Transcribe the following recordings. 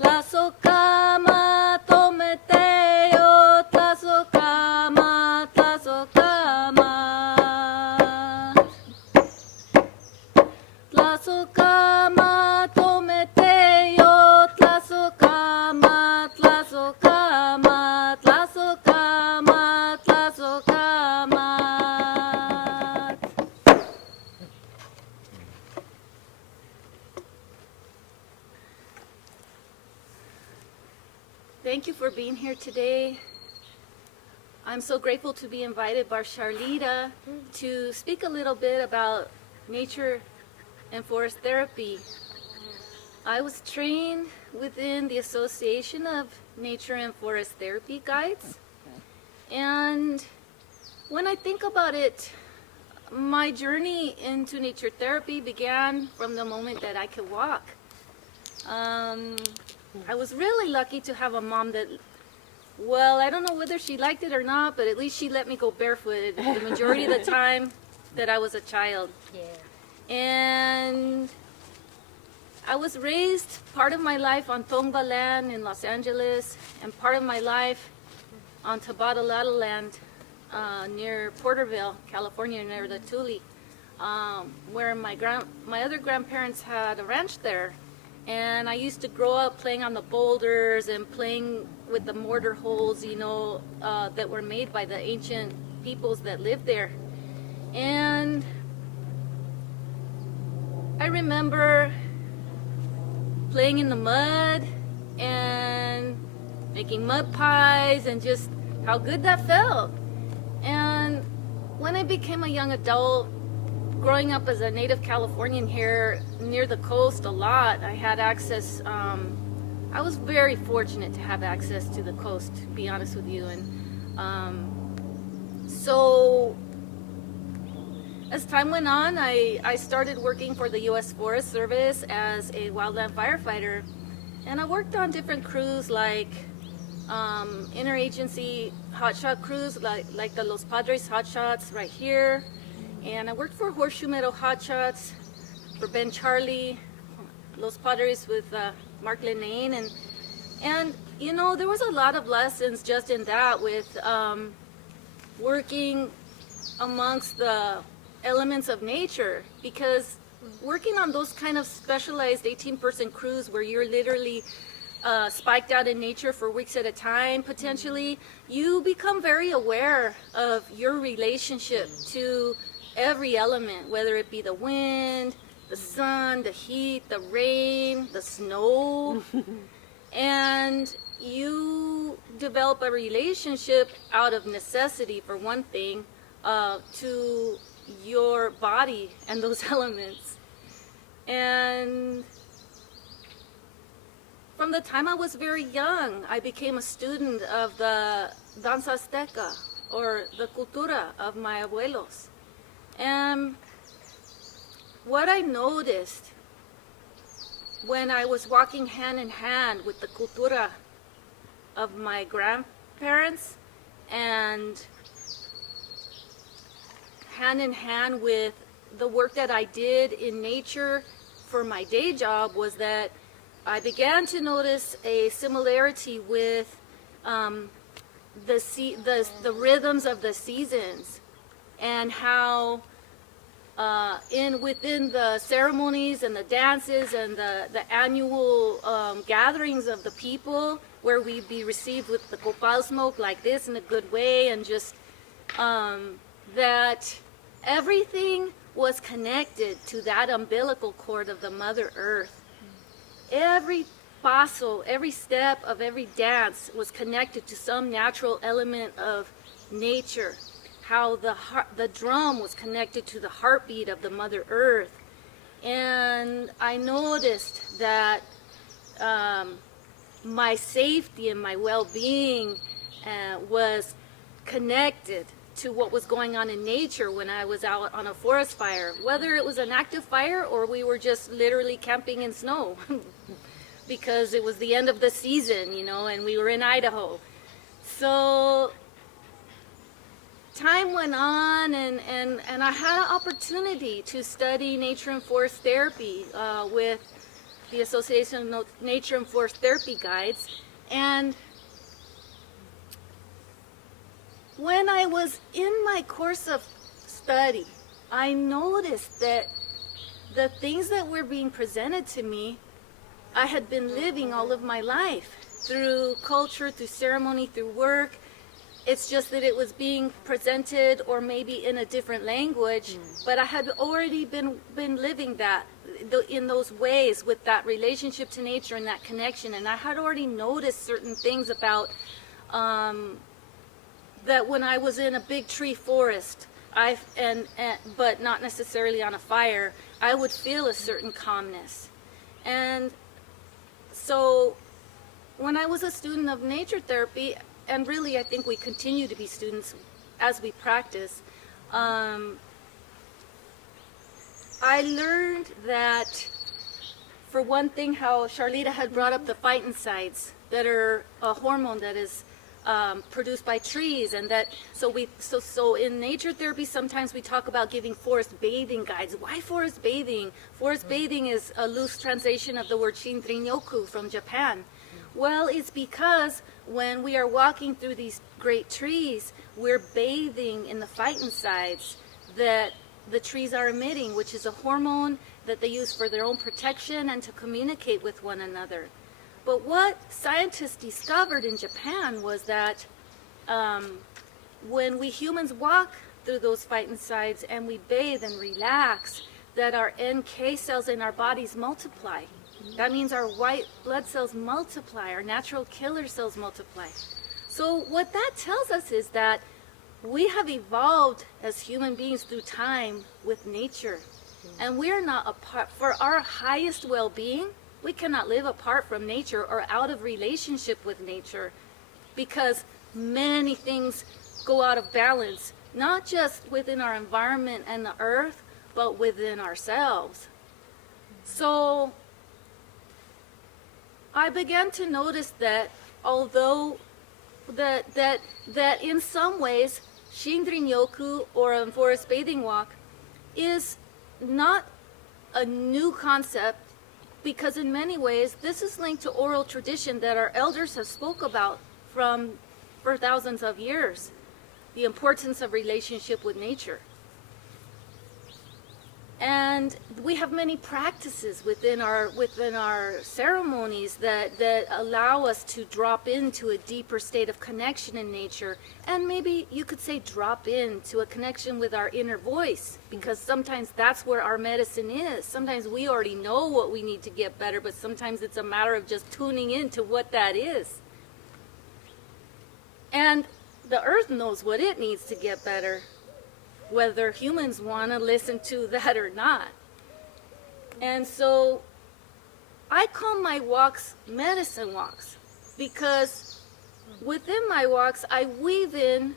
Tlazocama, tometeo, tlazocama, tlazocama. Tlazocama, tometeo, tlazocama, tlazocama, tlazocama, tlazocama. Thank you for being here today. I'm so grateful to be invited by Charlita to speak a little bit about nature and forest therapy. I was trained within the Association of Nature and Forest Therapy Guides. And when I think about it, my journey into nature therapy began from the moment that I could walk. I was really lucky to have a mom that, well, I don't know whether she liked it or not, but at least she let me go barefooted the majority of the time that I was a child. Yeah. And I was raised part of my life on Tongva land in Los Angeles and part of my life on Tabatalara land near Porterville, California, near the Tule, where my other grandparents had a ranch there. And I used to grow up playing on the boulders and playing with the mortar holes, you know, that were made by the ancient peoples that lived there. And I remember playing in the mud and making mud pies and just how good that felt. And when I became a young adult, growing up as a native Californian here near the coast a lot, I had access, I was very fortunate to have access to the coast, to be honest with you. And so as time went on, I started working for the U.S. Forest Service as a wildland firefighter. And I worked on different crews like interagency hotshot crews like the Los Padres hotshots right here. And I worked for Horseshoe Meadow Hotshots, for Ben Charlie, Los Padres with Mark Linane. And you know, there was a lot of lessons just in that with working amongst the elements of nature, because working on those kind of specialized 18-person crews where you're literally spiked out in nature for weeks at a time, potentially, you become very aware of your relationship to every element, whether it be the wind, the sun, the heat, the rain, the snow. And you develop a relationship out of necessity, for one thing, to your body and those elements. And from the time I was very young, I became a student of the danza azteca, or the cultura of my abuelos. And what I noticed when I was walking hand in hand with the cultura of my grandparents and hand in hand with the work that I did in nature for my day job was that I began to notice a similarity with the rhythms of the seasons, and how within the ceremonies and the dances and the annual gatherings of the people, where we be received with the copal smoke like this in a good way, and just that everything was connected to that umbilical cord of the Mother Earth. Every paso, every step of every dance was connected to some natural element of nature. How the drum was connected to the heartbeat of the Mother Earth. And I noticed that my safety and my well-being was connected to what was going on in nature when I was out on a forest fire, whether it was an active fire or we were just literally camping in snow because it was the end of the season, you know, and we were in Idaho. So time went on, and I had an opportunity to study nature and forest therapy with the Association of Nature and Forest Therapy Guides. And when I was in my course of study, I noticed that the things that were being presented to me, I had been living all of my life through culture, through ceremony, through work. It's just that it was being presented or maybe in a different language, but I had already been living that in those ways with that relationship to nature and that connection. And I had already noticed certain things about that when I was in a big tree forest, but not necessarily on a fire, I would feel a certain calmness. And so when I was a student of nature therapy, and really I think we continue to be students as we practice, I learned that, for one thing, how Charlita had brought up the phytoncides that are a hormone that is produced by trees, and that so in nature therapy sometimes we talk about giving forest bathing guides. Why forest bathing? Forest bathing is a loose translation of the word Shinrin-yoku from Japan. Well, it's because when we are walking through these great trees, we're bathing in the phytoncides that the trees are emitting, which is a hormone that they use for their own protection and to communicate with one another. But what scientists discovered in Japan was that when we humans walk through those phytoncides and we bathe and relax, that our NK cells in our bodies multiply. That means our white blood cells multiply, our natural killer cells multiply. So what that tells us is that we have evolved as human beings through time with nature. And we are not apart. For our highest well-being, we cannot live apart from nature or out of relationship with nature, because many things go out of balance, not just within our environment and the earth, but within ourselves. So I began to notice that although that in some ways Shinrin-yoku, or a forest bathing walk, is not a new concept, because in many ways this is linked to oral tradition that our elders have spoke about for thousands of years, the importance of relationship with nature. And we have many practices within our ceremonies that allow us to drop into a deeper state of connection in nature, and maybe you could say drop into a connection with our inner voice, because sometimes that's where our medicine is. Sometimes we already know what we need to get better, but sometimes it's a matter of just tuning into what that is. And the earth knows what it needs to get better, whether humans want to listen to that or not. And so I call my walks medicine walks, because within my walks I weave in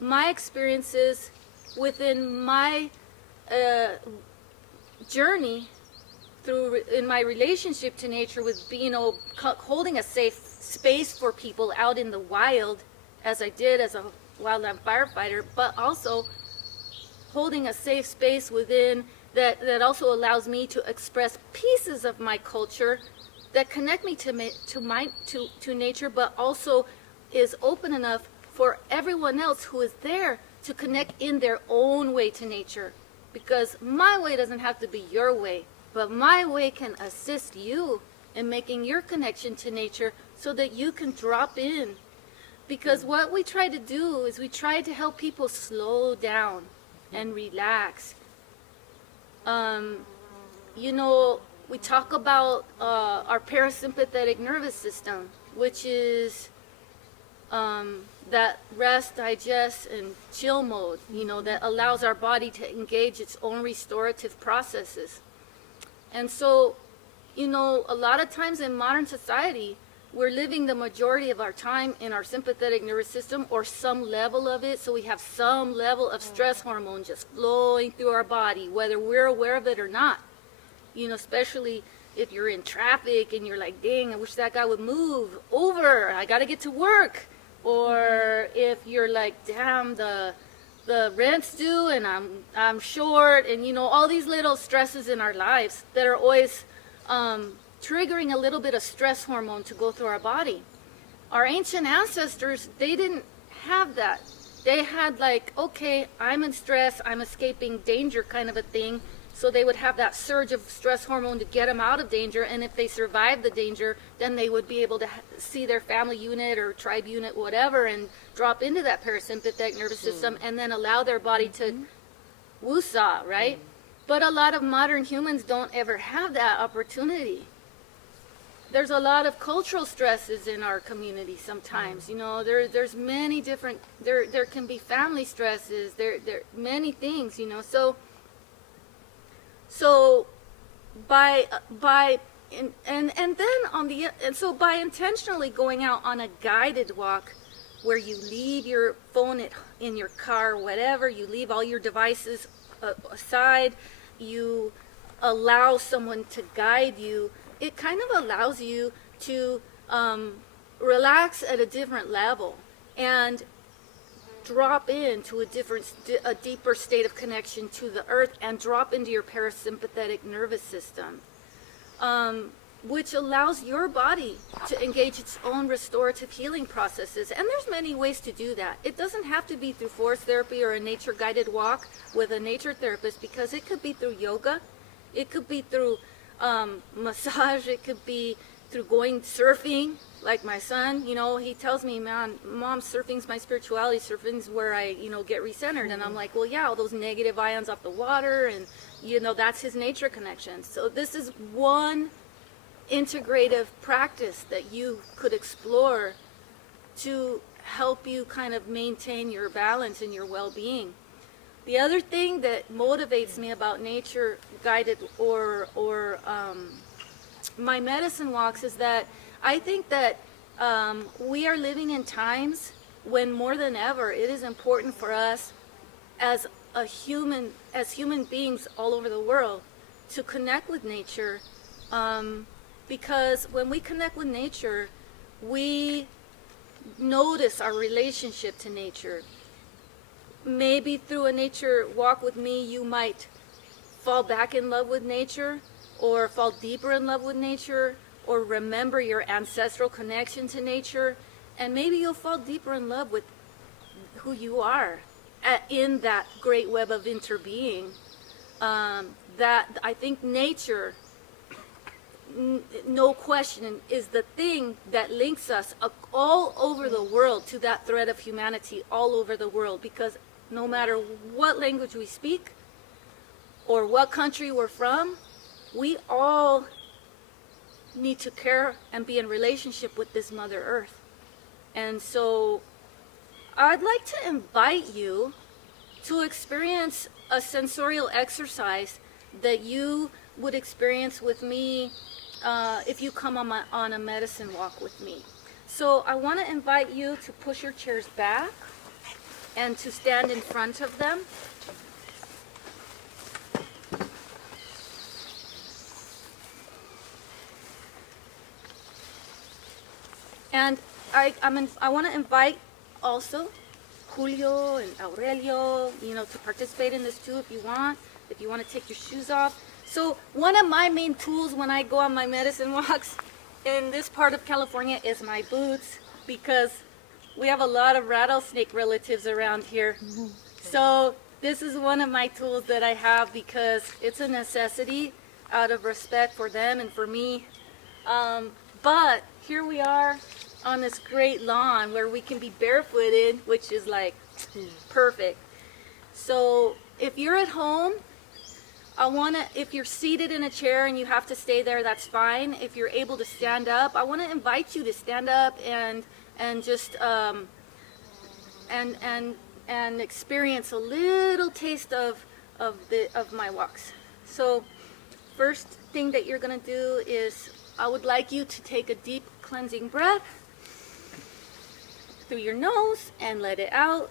my experiences within my journey in my relationship to nature, with holding a safe space for people out in the wild, as I did as a wildland firefighter, but also holding a safe space within that also allows me to express pieces of my culture that connect me to nature, but also is open enough for everyone else who is there to connect in their own way to nature. Because my way doesn't have to be your way, but my way can assist you in making your connection to nature so that you can drop in. Because what we try to do is we try to help people slow down and relax. We talk about our parasympathetic nervous system, which is that rest, digest, and chill mode, that allows our body to engage its own restorative processes. And so, a lot of times in modern society, we're living the majority of our time in our sympathetic nervous system, or some level of it. So we have some level of stress hormone just flowing through our body, whether we're aware of it or not. Especially if you're in traffic and you're like, dang, I wish that guy would move over. I got to get to work. Or if you're like, damn, the rent's due and I'm short, and all these little stresses in our lives that are always triggering a little bit of stress hormone to go through our body. Our ancient ancestors, they didn't have that. They had like, okay, I'm in stress, I'm escaping danger kind of a thing. So they would have that surge of stress hormone to get them out of danger. And if they survived the danger, then they would be able to see their family unit or tribe unit, whatever, and drop into that parasympathetic nervous system and then allow their body to woosah, right? But a lot of modern humans don't ever have that opportunity. There's a lot of cultural stresses in our community sometimes. You know, there's many different, there can be family stresses, there many things, you know. So by intentionally going out on a guided walk where you leave your phone in your car, whatever, you leave all your devices aside, you allow someone to guide you, it kind of allows you to relax at a different level and drop into a deeper state of connection to the earth and drop into your parasympathetic nervous system, which allows your body to engage its own restorative healing processes. And there's many ways to do that. It doesn't have to be through forest therapy or a nature guided walk with a nature therapist, because it could be through yoga, it could be through massage, it could be through going surfing. Like my son, you know, he tells me, man, Mom, surfing's my spirituality, surfing's where I, you know, get recentered. And I'm like, well, yeah, all those negative ions off the water, and, you know, that's his nature connection. So this is one integrative practice that you could explore to help you kind of maintain your balance and your well-being. The other thing that motivates me about nature guided or my medicine walks is that I think that we are living in times when more than ever it is important for us as human beings all over the world to connect with nature, because when we connect with nature, we notice our relationship to nature. Maybe through a nature walk with me, you might fall back in love with nature, or fall deeper in love with nature, or remember your ancestral connection to nature, and maybe you'll fall deeper in love with who you are in that great web of interbeing. That I think nature, no question, is the thing that links us all over the world to that thread of humanity all over the world, because no matter what language we speak or what country we're from, we all need to care and be in relationship with this Mother Earth. And so I'd like to invite you to experience a sensorial exercise that you would experience with me if you come on a medicine walk with me. So I want to invite you to push your chairs back and to stand in front of them. And I want to invite also Julio and Aurelio, you know, to participate in this too if you want to take your shoes off. So one of my main tools when I go on my medicine walks in this part of California is my boots, because we have a lot of rattlesnake relatives around here. So this is one of my tools that I have because it's a necessity out of respect for them and for me. But here we are on this great lawn where we can be barefooted, which is like perfect. So if you're at home, if you're seated in a chair and you have to stay there, that's fine. If you're able to stand up, I want to invite you to stand up and just and experience a little taste of my walks. So first thing that you're going to do is I would like you to take a deep cleansing breath through your nose and let it out.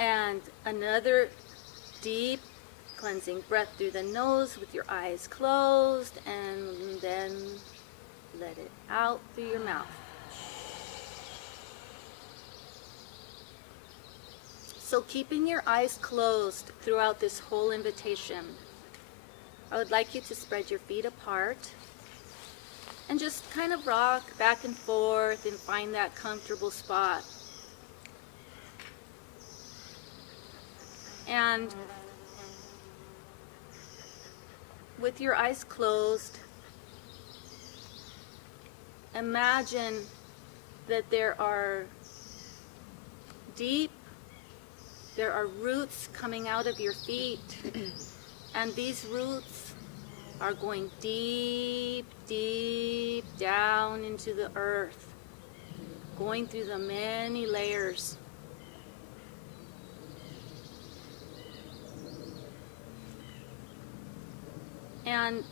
And another deep cleansing breath through the nose with your eyes closed, and then let it out through your mouth. So keeping your eyes closed throughout this whole invitation, I would like you to spread your feet apart and just kind of rock back and forth and find that comfortable spot. And with your eyes closed, imagine that there are roots coming out of your feet, and these roots are going deep, deep down into the earth, going through the many layers. And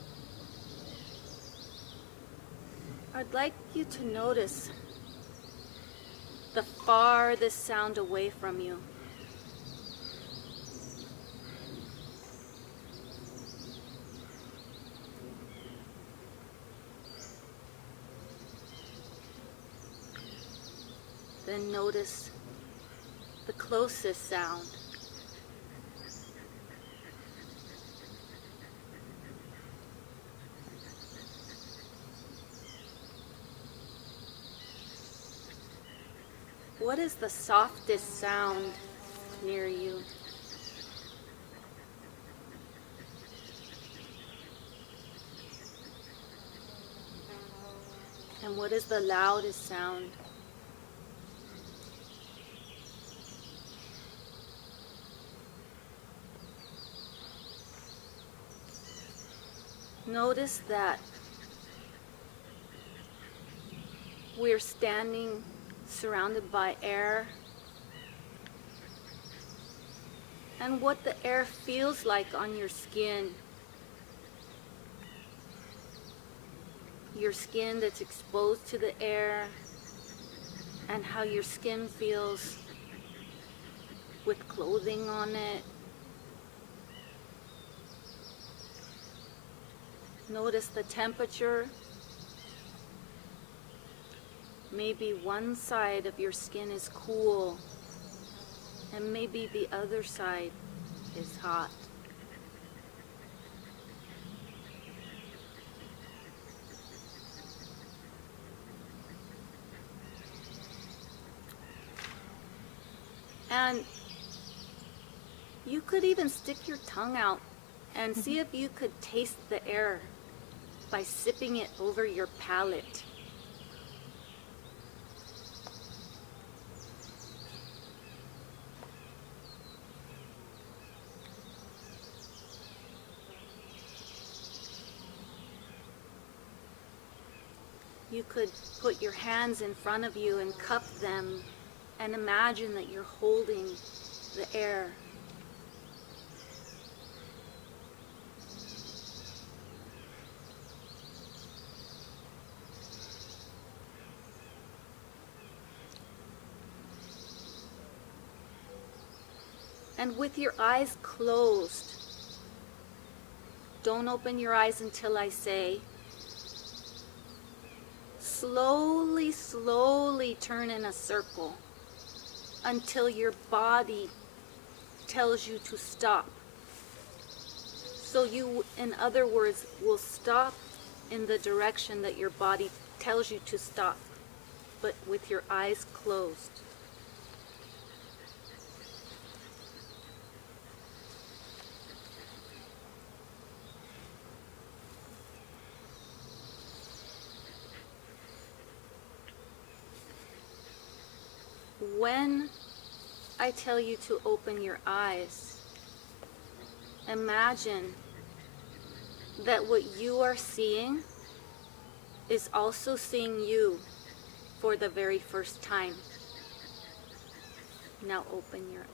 I'd like you to notice the farthest sound away from you. Then notice the closest sound. What is the softest sound near you? And what is the loudest sound? Notice that we're standing surrounded by air, and what the air feels like on your skin. Your skin that's exposed to the air, and how your skin feels with clothing on it. Notice the temperature. Maybe one side of your skin is cool, and maybe the other side is hot. And you could even stick your tongue out and see if you could taste the air by sipping it over your palate. You could put your hands in front of you and cup them and imagine that you're holding the air. And with your eyes closed, don't open your eyes until I say, slowly, slowly turn in a circle until your body tells you to stop. So you, in other words, will stop in the direction that your body tells you to stop, but with your eyes closed. When I tell you to open your eyes, imagine that what you are seeing is also seeing you for the very first time. Now open your eyes.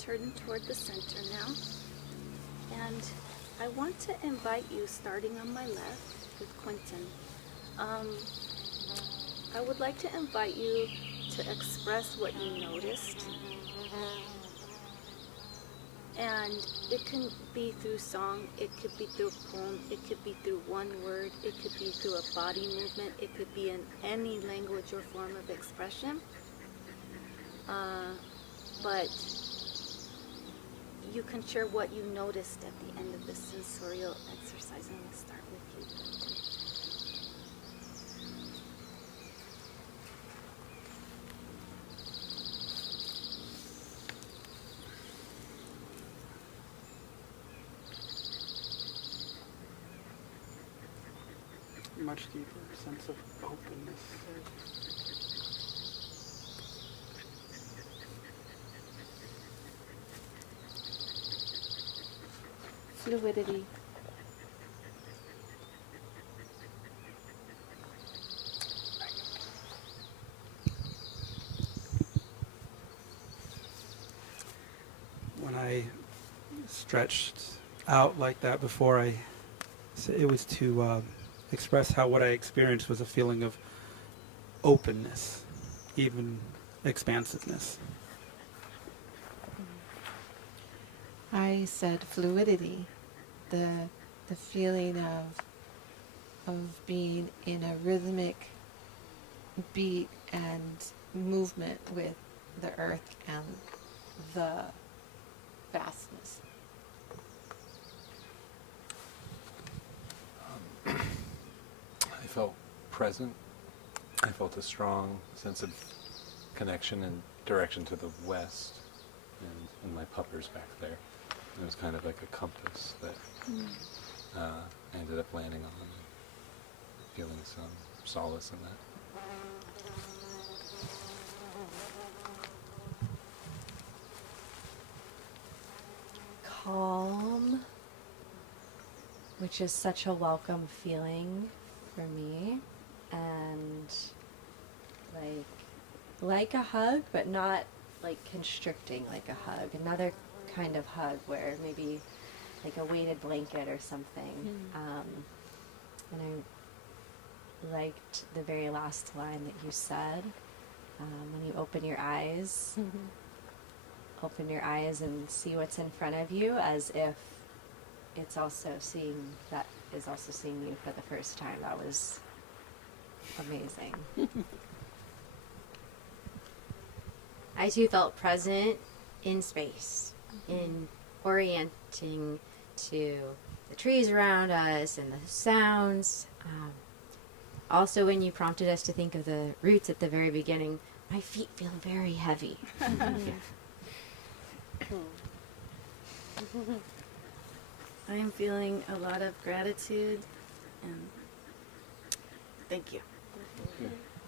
turn toward the center now. And I want to invite you, starting on my left with Quentin. I would like to invite you to express what you noticed. And it can be through song, it could be through a poem, it could be through one word, it could be through a body movement, it could be in any language or form of expression. But you can share what you noticed at the end of this sensorial exercise, and we'll start with you. Much deeper sense of openness. Fluidity. When I stretched out like that before, it was to express how what I experienced was a feeling of openness, even expansiveness. I said fluidity, the feeling of being in a rhythmic beat and movement with the earth and the vastness. I felt present. I felt a strong sense of connection and direction to the west, and my puppers back there. It was kind of like a compass that I ended up landing on, and feeling some solace in that. Calm, which is such a welcome feeling for me, and like a hug, but not like constricting like a hug. Another kind of hug where maybe like a weighted blanket or something. And I liked the very last line that you said, when you open your eyes. Open your eyes and see what's in front of you, as if it's also seeing you for the first time. That was amazing. I too felt present in space, in orienting to the trees around us and the sounds. Also, when you prompted us to think of the roots at the very beginning, my feet feel very heavy. I am feeling a lot of gratitude and thank you.